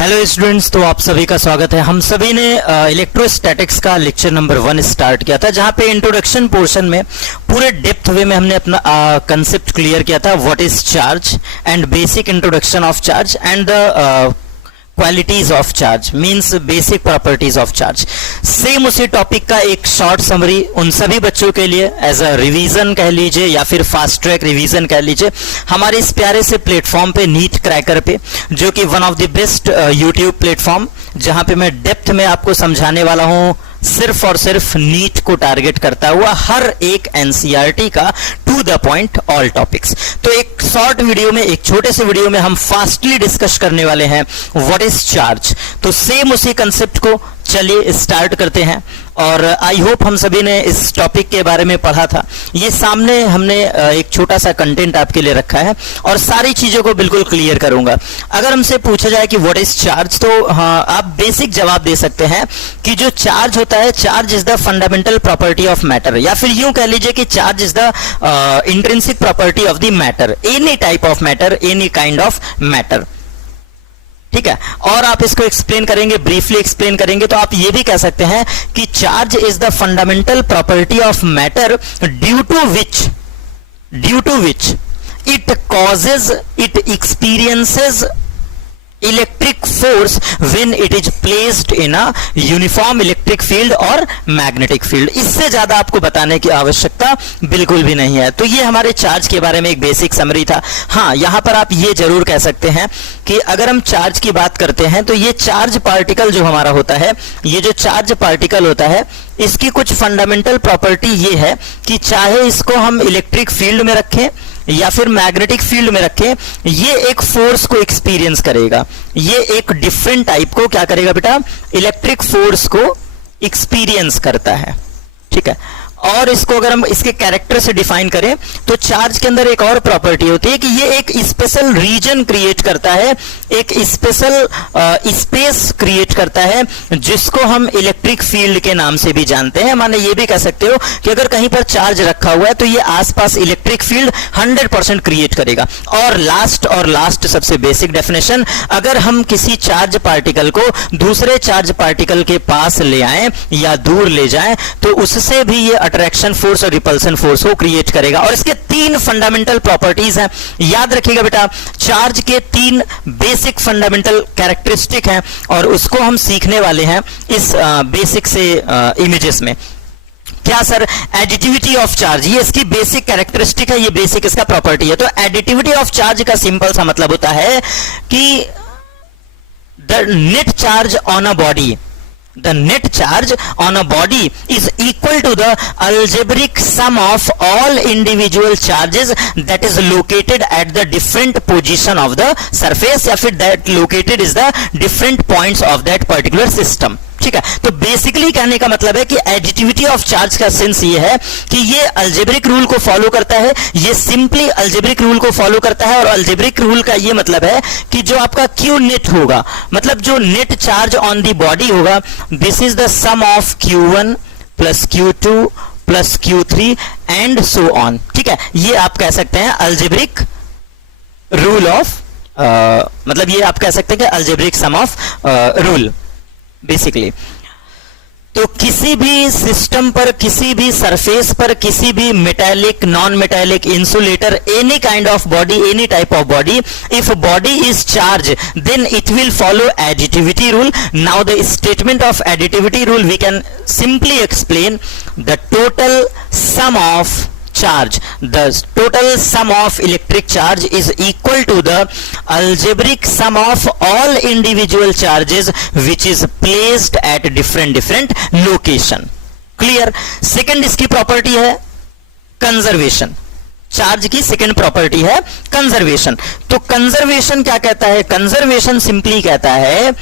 Hello students, तो आप सभी का स्वागत है। हम सभी ने इलेक्ट्रोस्टैटिक्स का लेक्चर नंबर 1 स्टार्ट किया था, जहां पे इंट्रोडक्शन पोर्शन में पूरे डेप्थ वे में हमने अपना कंसेप्ट क्लियर किया था, what is charge and basic introduction of charge and the qualities of charge, means basic properties of charge. Same उसी टॉपिक का एक शॉर्ट समरी उन सभी बच्चों के लिए एज अ रिवीजन कह लीजिए या फिर फास्ट ट्रैक रिवीजन कह लीजिए, हमारे इस प्यारे से प्लेटफॉर्म पे, नीट क्रैकर पे, जो कि one of the best YouTube platform, जहां पे मैं डेप्थ में आपको समझाने वाला हूं, सिर्फ और सिर्फ नीट को टारगेट करता हुआ हर एक एनसीईआरटी का to the point all topics. तो एक शॉर्ट वीडियो में, एक छोटे से वीडियो में हम फास्टली डिस्कस करने वाले हैं व्हाट इज चार्ज। तो सेम उसी कंसेप्ट को चलिए स्टार्ट करते हैं। और आई होप हम सभी ने इस टॉपिक के बारे में पढ़ा था। ये सामने हमने एक छोटा सा कंटेंट आपके लिए रखा है और सारी चीजों को बिल्कुल क्लियर करूंगा। अगर हमसे पूछा जाए कि व्हाट इज चार्ज, तो हाँ, आप बेसिक जवाब दे सकते हैं कि जो चार्ज होता है, charge is the fundamental property of matter, या फिर यूं कह लीजिए कि charge is the intrinsic property of the matter, any type of matter, any kind of matter. ठीक है, और आप इसको एक्सप्लेन करेंगे, ब्रीफली एक्सप्लेन करेंगे, तो आप ये भी कह सकते हैं कि charge is the fundamental property of matter due to which it causes, it experiences electric force when it is placed in a uniform electric field और मैग्नेटिक फील्ड। इससे ज्यादा आपको बताने की आवश्यकता बिल्कुल भी नहीं है। तो ये हमारे चार्ज के बारे में एक बेसिक समरी था। हाँ, यहां पर आप ये जरूर कह सकते हैं कि अगर हम चार्ज की बात करते हैं तो ये चार्ज पार्टिकल जो हमारा होता है, ये जो चार्ज पार्टिकल होता है, इसकी कुछ फंडामेंटल प्रॉपर्टी ये है कि चाहे इसको हम इलेक्ट्रिक फील्ड में रखें या फिर मैग्नेटिक फील्ड में रखें, ये एक फोर्स को एक्सपीरियंस करेगा। ये एक डिफरेंट टाइप को क्या करेगा बेटा, इलेक्ट्रिक फोर्स को एक्सपीरियंस करता है। ठीक है, और इसको अगर हम इसके कैरेक्टर से डिफाइन करें तो चार्ज के अंदर एक और प्रॉपर्टी होती है कि ये एक स्पेशल रीजन क्रिएट करता है, एक स्पेशल स्पेस क्रिएट करता है, जिसको हम इलेक्ट्रिक फील्ड के नाम से भी जानते हैं। माने ये भी कह सकते हो कि अगर कहीं पर चार्ज रखा हुआ है तो ये आसपास इलेक्ट्रिक फील्ड 100% क्रिएट करेगा। और लास्ट सबसे बेसिक डेफिनेशन, अगर हम किसी चार्ज पार्टिकल को दूसरे चार्ज पार्टिकल के पास ले आए या दूर ले जाएं तो उससे भी ये अट्रैक्शन फोर्स और रिपल्सन फोर्स को क्रिएट करेगा। और इसके 3 फंडामेंटल प्रॉपर्टीज हैं, याद रखिएगा बेटा। चार्ज के 3 बेसिक फंडामेंटल कैरेक्टरिस्टिक हैं और उसको हम सीखने वाले हैं इस बेसिक से इमेजेस में। क्या सर? एडिटिविटी ऑफ चार्ज, ये इसकी बेसिक कैरेक्टरिस्टिक है, ये बेसिक इसका प्रॉपर्टी है। तो एडिटिविटी ऑफ चार्ज का सिंपल सा मतलब होता है कि the net charge on a body, the net charge on a body is equal to the algebraic sum of all individual charges that is located at the different position of the surface, या फिर that located is the different points of that particular system। ठीक है, तो basically कहने का मतलब है कि एडिटिविटी ऑफ चार्ज का सेंस ये है कि ये अलजेब्रिक रूल को फॉलो करता है, ये सिंपली अलजेब्रिक रूल को फॉलो करता है। और अलजेब्रिक रूल का ये मतलब है कि जो आपका क्यू नेट होगा, मतलब जो net charge on the body होगा, this is the sum of Q1 plus Q2 plus Q3 and so on. ठीक है, ये आप कह सकते हैं अलजेब्रिक रूल ऑफ, मतलब ये आप कह सकते हैं कि algebraic sum of rule basically. तो किसी भी सिस्टम पर, किसी भी सरफेस पर, किसी भी metallic, non metallic, insulator, any kind of body, any type of body, if body is charge then it will follow additivity rule. Now the statement of additivity rule we can simply explain the total sum of charge, the total sum of electric charge is equal to the algebraic sum of all individual charges which is placed at different location। clear? second इसकी property है conservation. Charge की second property है conservation. तो conservation क्या कहता है? Conservation simply कहता है,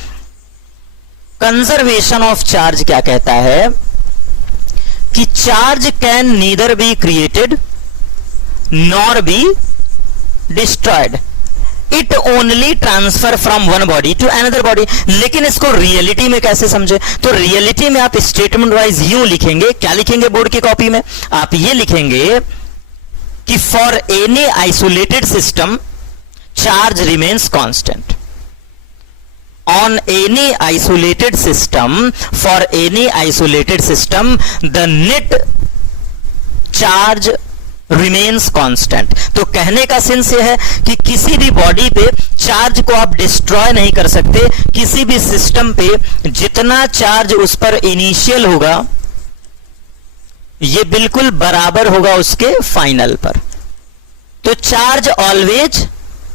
कंजर्वेशन ऑफ चार्ज क्या कहता है कि charge can neither be created nor be destroyed, it only transfer from one body to another body. लेकिन इसको रियलिटी में कैसे समझे? तो रियलिटी में आप स्टेटमेंट वाइज यूं लिखेंगे, क्या लिखेंगे बोर्ड की कॉपी में? आप ये लिखेंगे कि for any isolated system charge remains constant. on any isolated system, for any isolated system the net charge remains constant. तो कहने का सेंस ये है कि किसी भी बॉडी पे चार्ज को आप डिस्ट्रॉय नहीं कर सकते. किसी भी सिस्टम पे जितना चार्ज उस पर इनिशियल होगा ये बिल्कुल बराबर होगा उसके फाइनल पर. तो चार्ज ऑलवेज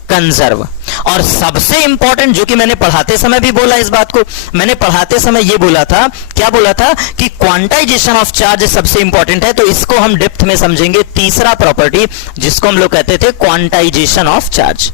कंजर्व. और सबसे इंपॉर्टेंट जो कि मैंने पढ़ाते समय भी बोला, इस बात को मैंने पढ़ाते समय ये बोला था, क्या बोला था कि क्वांटाइजेशन ऑफ चार्ज सबसे इंपॉर्टेंट है. तो इसको हम डेप्थ में समझेंगे. तीसरा प्रॉपर्टी जिसको हम लोग कहते थे quantization of charge.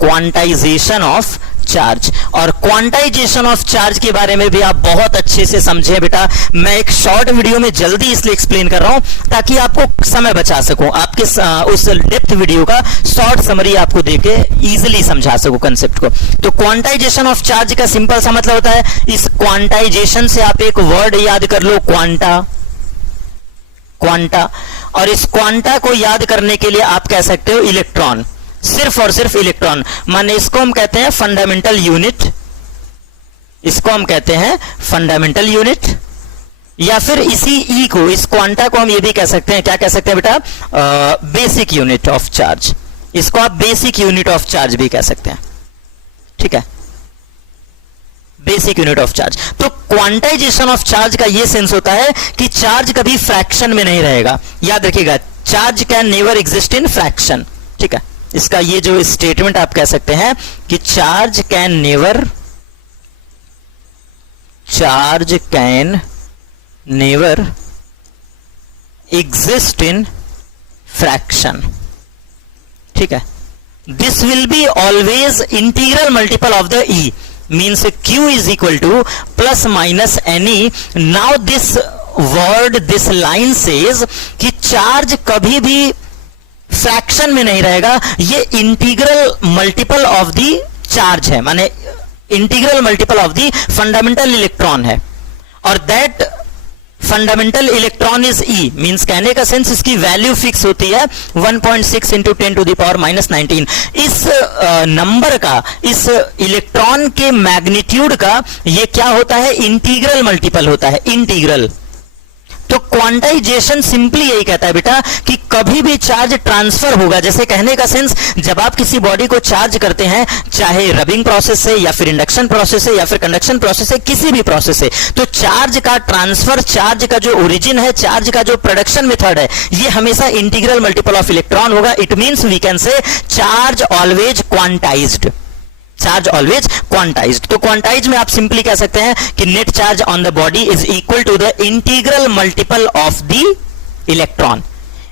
Quantization of charge. और क्वांटाइजेशन ऑफ चार्ज के बारे में भी आप बहुत अच्छे से समझे बेटा. मैं एक शॉर्ट वीडियो में जल्दी इसलिए एक्सप्लेन कर रहा हूं ताकि आपको समय बचा सकूं. आपके उस डेप्थ वीडियो का शॉर्ट समरी आपको देके इजीली समझा सकूं कंसेप्ट को. तो क्वांटाइजेशन ऑफ चार्ज का सिंपल सा मतलब होता है, इस क्वांटाइजेशन से आप एक वर्ड याद कर लो, क्वांटा. क्वांटा. और इस क्वांटा को याद करने के लिए आप कह सकते हो इलेक्ट्रॉन. सिर्फ और सिर्फ इलेक्ट्रॉन. माने इसको हम कहते हैं फंडामेंटल यूनिट. इसको हम कहते हैं फंडामेंटल यूनिट. या फिर इसी ई को, इस क्वांटा को हम ये भी कह सकते हैं, क्या कह सकते हैं बेटा, बेसिक यूनिट ऑफ चार्ज. इसको आप बेसिक यूनिट ऑफ चार्ज भी कह सकते हैं. ठीक है, बेसिक यूनिट ऑफ चार्ज. तो क्वांटाइजेशन ऑफ चार्ज का यह सेंस होता है कि चार्ज कभी फ्रैक्शन में नहीं रहेगा. याद रखिएगा, charge can never exist in fraction. ठीक है, इसका ये जो स्टेटमेंट आप कह सकते हैं कि charge can never exist in fraction. ठीक है, this will be always integral multiple of the E. Means Q is equal two plus minus NE. Now this word, this line says कि चार्ज कभी भी फ्रैक्शन में नहीं रहेगा. ये integral multiple of the charge है, माने integral multiple of the fundamental electron है. और that fundamental electron is E. Means कहने का सेंस इसकी वैल्यू फिक्स होती है 1.6 इंटू 10 टू द पावर -19. इस नंबर का, इस इलेक्ट्रॉन के मैग्नीट्यूड का ये क्या होता है, इंटीग्रल मल्टीपल होता है. इंटीग्रल. तो क्वांटाइजेशन सिंपली यही कहता है बेटा कि कभी भी चार्ज ट्रांसफर होगा. जैसे कहने का सेंस, जब आप किसी बॉडी को चार्ज करते हैं, चाहे रबिंग प्रोसेस से या फिर इंडक्शन प्रोसेस से या फिर कंडक्शन प्रोसेस से, किसी भी प्रोसेस से, तो चार्ज का ट्रांसफर, चार्ज का जो ओरिजिन है, चार्ज का जो प्रोडक्शन मेथड है, ये हमेशा इंटीग्रल मल्टीपल ऑफ इलेक्ट्रॉन होगा. It means we can say charge always quantized. Charge always quantized. तो क्वांटाइज में आप सिंपली कह सकते हैं कि net charge on the body is equal to the integral multiple of the electron.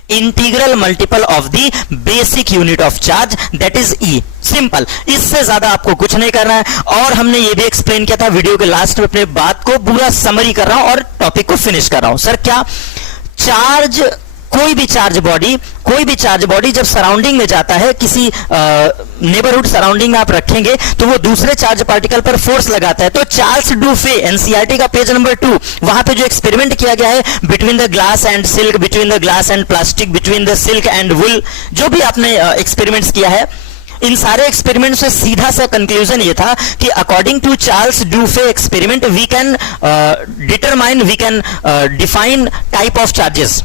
Integral multiple of the basic unit of charge, that is E. Simple. इससे ज्यादा आपको कुछ नहीं करना है. और हमने ये भी एक्सप्लेन किया था वीडियो के लास्ट में. अपने बात को पूरा समरी कर रहा हूं और टॉपिक को फिनिश कर रहा हूं. सर क्या चार्ज, कोई भी चार्ज बॉडी जब सराउंडिंग में जाता है, किसी नेबरहुड सराउंडिंग में आप रखेंगे तो वो दूसरे चार्ज पार्टिकल पर फोर्स लगाता है. तो चार्ल्स डुफे, एनसीईआरटी का पेज नंबर 2, वहां पे जो एक्सपेरिमेंट किया गया है, between the glass and silk, between the glass and plastic, between the silk and wool, जो भी आपने एक्सपेरिमेंट्स किया है, इन सारे एक्सपेरिमेंट से सीधा सा कंक्लूजन ये था कि according to Charles Dufay experiment we can determine, we can define type of charges,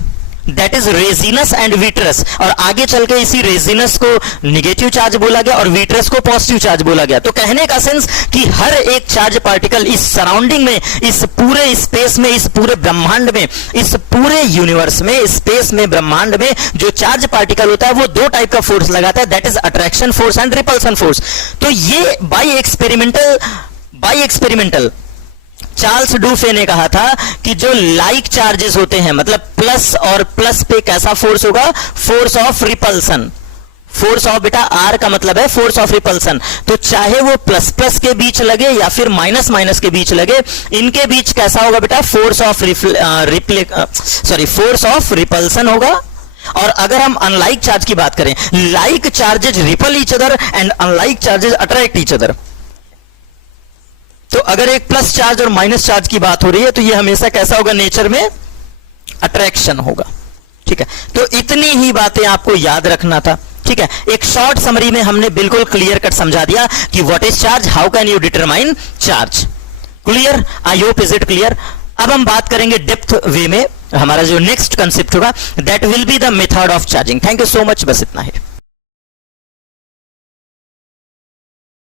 that is resinous and vitreous. और आगे चल के इसी रेजिनस को निगेटिव चार्ज बोला गया और विट्रस को पॉजिटिव चार्ज बोला गया. तो कहने का सेंस कि हर एक चार्ज पार्टिकल इस सराउंडिंग में, इस पूरे स्पेस में, इस पूरे ब्रह्मांड में, इस पूरे यूनिवर्स में, स्पेस में, ब्रह्मांड में जो चार्ज पार्टिकल होता है वो दो टाइप का फोर्स लगाता है, that is attraction force and repulsion force. तो ये बाय एक्सपेरिमेंटल चार्ल्स डुफे ने कहा था कि जो लाइक चार्जेस होते हैं, मतलब प्लस और प्लस पे कैसा फोर्स होगा, force of repulsion. Force of बेटा आर का मतलब है फोर्स ऑफ रिपल्सन. तो चाहे वो प्लस प्लस के बीच लगे या फिर माइनस माइनस के बीच लगे, इनके बीच कैसा होगा बेटा, फोर्स ऑफ रिपल्सन होगा. और अगर हम अनलाइक चार्ज की बात करें, like charges ripple each other and unlike charges attract each other. तो अगर एक प्लस चार्ज और माइनस चार्ज की बात हो रही है तो ये हमेशा कैसा होगा, नेचर में अट्रैक्शन होगा. ठीक है, तो इतनी ही बातें आपको याद रखना था. ठीक है. ठीक है, एक शॉर्ट समरी में हमने बिल्कुल क्लियर कट समझा दिया कि what is charge, how can you determine charge. Clear? I hope is it clear. अब हम बात करेंगे डेप्थ वे में, हमारा जो नेक्स्ट कंसेप्ट होगा that will be the method of charging. Thank you so much, बस इतना ही।